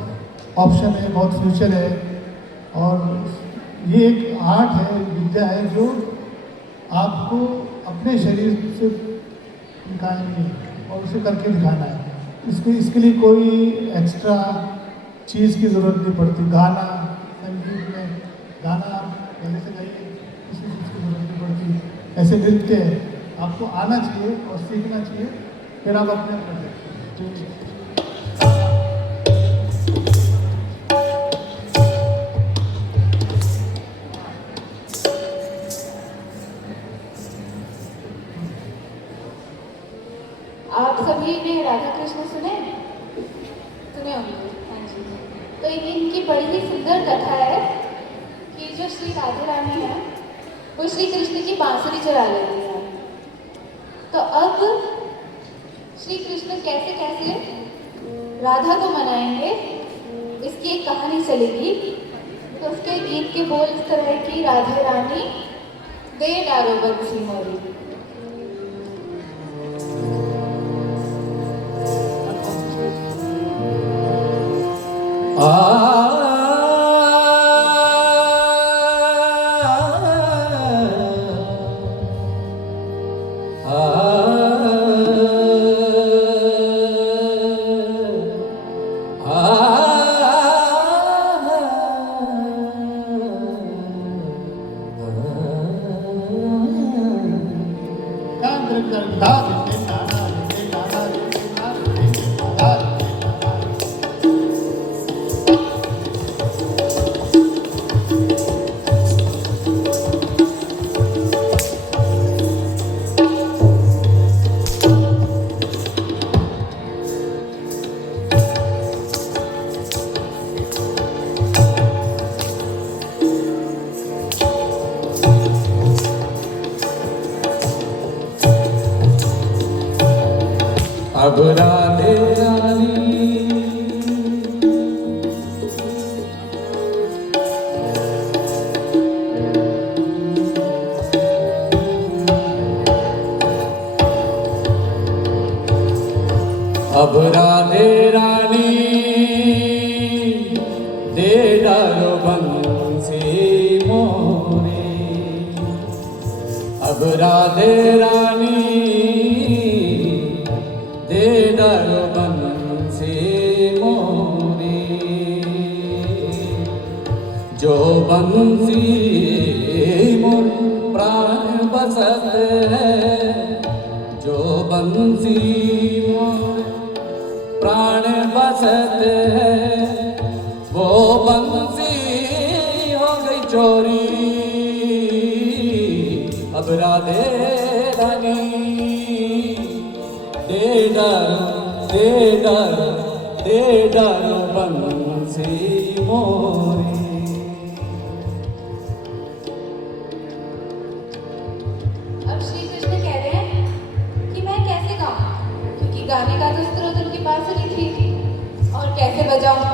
ऑप्शन है, बहुत फ्यूचर है और ये एक आर्ट है, विद्या है जो आपको अपने शरीर से निकालनी है और उसे करके दिखाना है। इसके लिए कोई एक्स्ट्रा चीज़ की ज़रूरत नहीं पड़ती। गाना, संगीत में गाना आप पहले से गाइए, किसी चीज़ की ज़रूरत नहीं पड़ती। ऐसे नृत्य है, आपको आना चाहिए और सीखना चाहिए, फिर आप अपने आप कर सकते हैं। आप सभी ने राधा कृष्ण सुने होंगे? हाँ जी। तो इनकी बड़ी ही सुंदर कथा है कि जो श्री राधा रानी है वो श्री कृष्ण की बांसुरी चुरा लेती है। तो अब श्री कृष्ण कैसे कैसे राधा को मनाएंगे इसकी एक कहानी चलेगी। तो उसके गीत के बोल इस तरह है कि राधे रानी दे डारो बंसी मोरी। अब राधे रानी अब राधे रानी दे डालो बंसी मोरे। अब राधे रानी दे डालो बंसी मोरी। जो बंसी मोर प्राण बसत है, जो बंसी मोर प्राण बसत है, वो बंसी हो गई चोरी। अब राधे रानी दे डालो बंसी मोरी। अब श्री कृष्ण कह रहे हैं बजाऊं,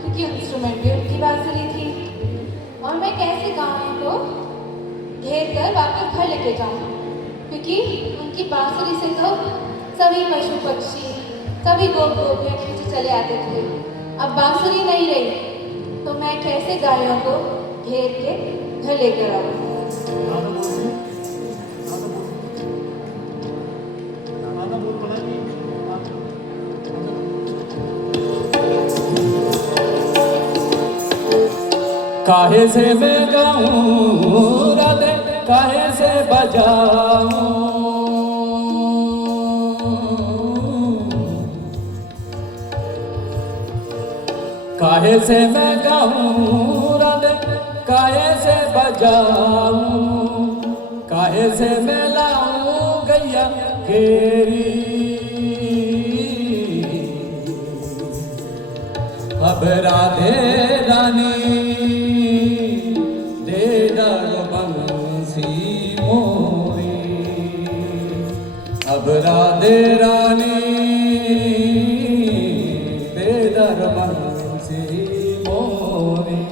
क्योंकि इंस्ट्रूमेंट भी उनकी बांसुरी थी। और मैं कैसे गाऊं इनको घेर कर वापस घर लेके जाऊं, क्योंकि उनकी बांसुरी से तो सभी पशु पक्षी, सभी गोपियाँ नीचे चले आते थे। अब बांसुरी नहीं रही, तो मैं कैसे गायों को घेर के घर लेकर आऊं। काहे से मैं गाऊं राधे, काहे से बजाऊं, काहे से मैं गाऊं राधे, काहे से बजाऊं, काहे से मैं लाऊं गैया घेरी। अब राधे रानी दे दर बंसी मोरी, अब राधे रानी दे दर बंसी मोरी।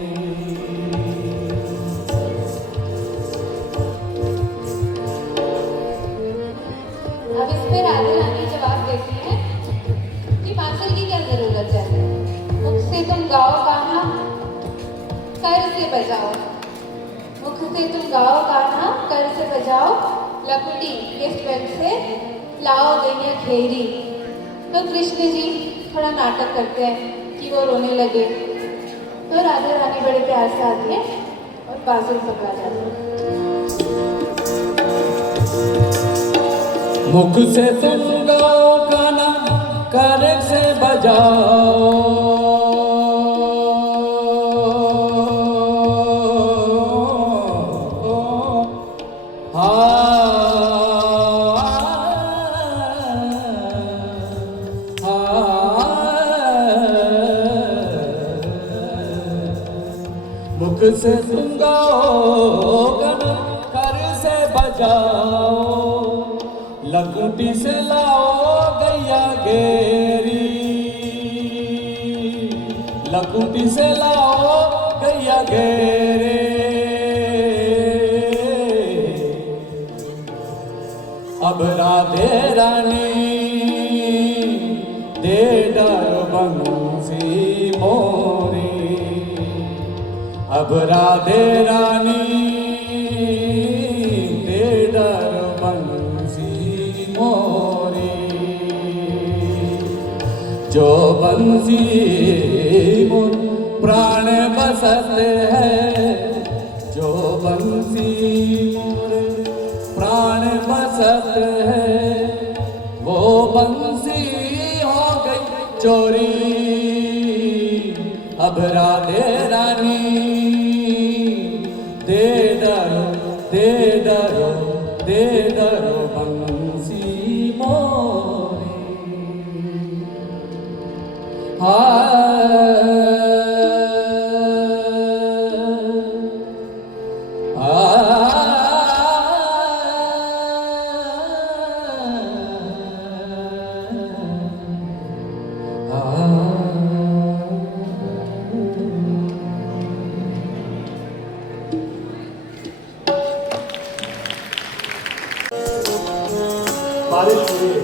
अब इस पे राधे रानी जवाब देती हैं कि बांसुरी की क्या जरूरत है, मुख से तुम गाओ कान्हा, कर से बजाओ, मुख से तुम गाओ कान्हा, कर से बजाओ, लकुटी के स्वर से लाओ गैया घेरी। तो कृष्ण जी थोड़ा नाटक करते हैं कि वो रोने लगे, तो राधा रानी बड़े प्यार से आती है और बांसुरी पकड़ा जाती है। मुख से तुम गाओ गाना, कर से बजाओ, मुख से तुम गाओ गाना, कर से बजाओ, लकुटी से लाओ गैया घेरी, लकुटी से लाओ गैया घेरे। अब राधे रानी दे डर बंसी मोरी, अब राधे रानी दे डर बंसी मोरी। जो बंसी मोर प्राण बसत है, जो बंसी मोर प्राण बसत है, वो बंसी हो गई चोरी। अब राधे रानी दे डरो, दे डरो, दे डरो बंसी मोरी। बारिश हो रही है,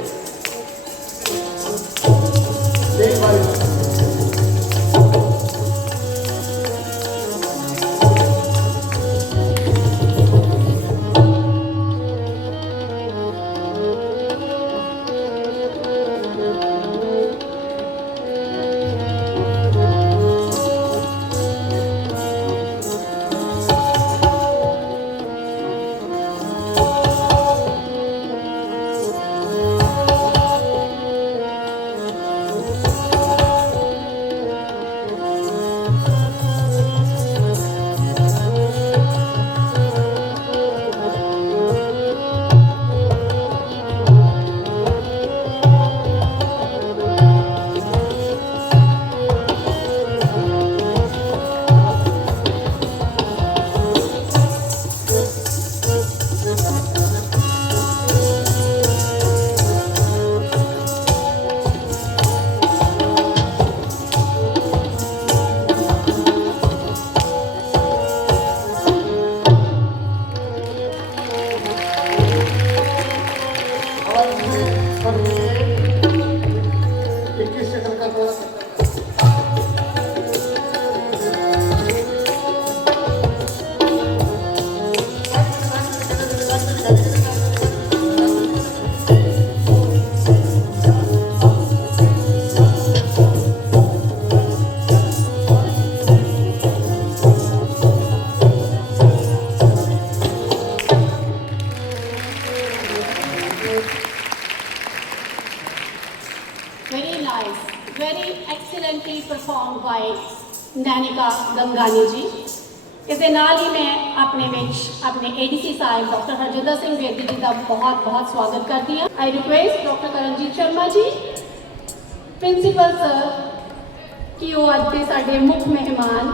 तेज बारिश। 21 चक्र का थोड़ा Very nice, very excellently performed by Nainika ਗੰਗਾਨੀ ਜੀ। ਇਸ ਦੇ ਨਾਲ ਹੀ ਮੈਂ ਆਪਣੇ ਵਿੱਚ ਆਪਣੇ ADC ਸਾਹਿਬ ਡਾਕਟਰ ਹਰਜਿੰਦਰ ਸਿੰਘ ਬੇਦੀ ਜੀ ਦਾ ਬਹੁਤ ਬਹੁਤ ਸਵਾਗਤ ਕਰਦੀ ਹਾਂ। ਆਈ ਰਿਕੁਐਸਟ ਡਾਕਟਰ ਕਰਨਜੀਤ ਸ਼ਰਮਾ ਜੀ, ਪ੍ਰਿੰਸੀਪਲ ਸਰ, ਕਿ ਉਹ ਅੱਜ ਦੇ ਸਾਡੇ ਮੁੱਖ ਮਹਿਮਾਨ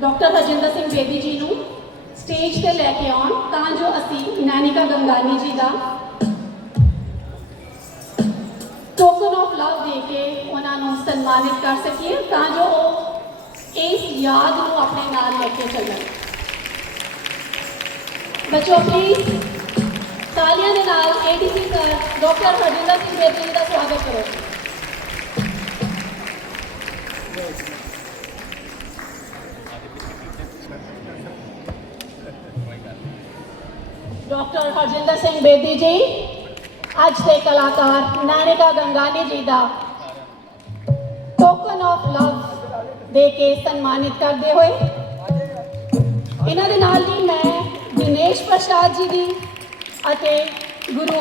ਡਾਕਟਰ ਹਰਜਿੰਦਰ ਸਿੰਘ ਬੇਦੀ ਜੀ ਨੂੰ ਸਟੇਜ ਤੇ ਲੈ ਕੇ ਆਉਣ ਤਾਂ ਜੋ ਅਸੀਂ ਨੈਨਿਕਾ ਗੰਗਾਨੀ ਜੀ ਦਾ ਟੋਕਨ ਆਫ ਲਵ ਦੇ ਕੇ ਉਹਨਾਂ ਨੂੰ ਸਨਮਾਨਿਤ ਕਰ ਸਕੀਏ ਤਾਂ ਜੋ ਉਹ ਇਸ ਯਾਦ ਨੂੰ ਆਪਣੇ ਨਾਲ ਲੈ ਕੇ ਚੱਲਣ। ਬੱਚੋ ਪਲੀਜ਼ ਤਾਲੀਆਂ ਦੇ ਨਾਲ ADC ਸਰ ਡਾਕਟਰ ਹਰਜਿੰਦਰ ਸਿੰਘ ਬੇਦੀ ਜੀ ਦਾ ਸਵਾਗਤ ਕਰੋ। ਡਾਕਟਰ ਹਰਜਿੰਦਰ ਸਿੰਘ ਬੇਦੀ ਜੀ ਅੱਜ ਦੇ ਕਲਾਕਾਰ ਨੈਨਿਕਾ ਗੰਗਾਨੀ ਜੀ ਦਾ ਟੋਕਨ ਆਫ ਲਵ ਦੇ ਕੇ ਸਨਮਾਨਿਤ ਕਰਦੇ ਹੋਏ, ਇਹਨਾਂ ਦੇ ਨਾਲ ਹੀ ਮੈਂ ਦਿਨੇਸ਼ ਪ੍ਰਸਾਦ ਜੀ ਦੀ ਅਤੇ ਗੁਰੂ